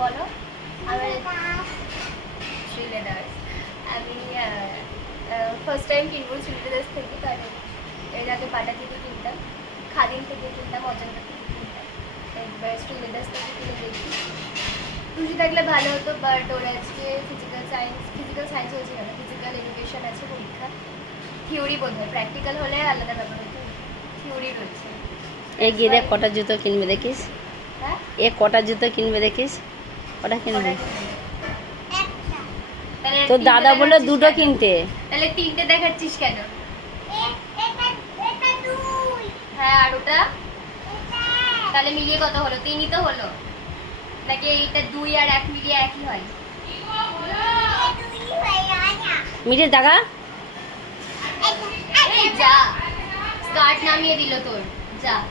বলো। আমি শ্রীলেদার্স। আমি ফার্স্ট টাইম কিনবো শ্রীলেদার্স থেকে, কারণ এর আগে বাটা থেকে কিনতাম, খাদিম থেকে কিনতাম, অজন্তা থেকে কিনতাম। একবার শ্রীলেদার্স থেকে কিনে দেখি, খুশি থাকলে ভালো হতো। বাট ওর আজকে ফিজিক্যাল সায়েন্স হয়েছে কেন, ফিজিক্যাল এডুকেশন আছে পরীক্ষা, থিওরি বোধ হয়, প্র্যাকটিক্যাল হলে আলাদা ব্যাপার হতো, থিওরি রয়েছে। এই গিয়ে দেখ কটা জুতো কিনবে দেখিস। হ্যাঁ, এ কটা জুতো কিনবে দেখিস, কটা কিনবে। তাহলে তোর তিনটে দাদা বললো দেখাচ্ছিস দুটো কেন? কিনতে। তাহলে তিনটে দেখাচ্ছিস কেন? হ্যাঁ, আর ওটা তাহলে মিলিয়ে কত হলো? তিনই তো হলো, নাকি এইটা 2 আর 1 মিলিয়ে একই হয়? মিটে টাকা এই যা, স্কার্ট নামিয়ে দিল তোর, যা।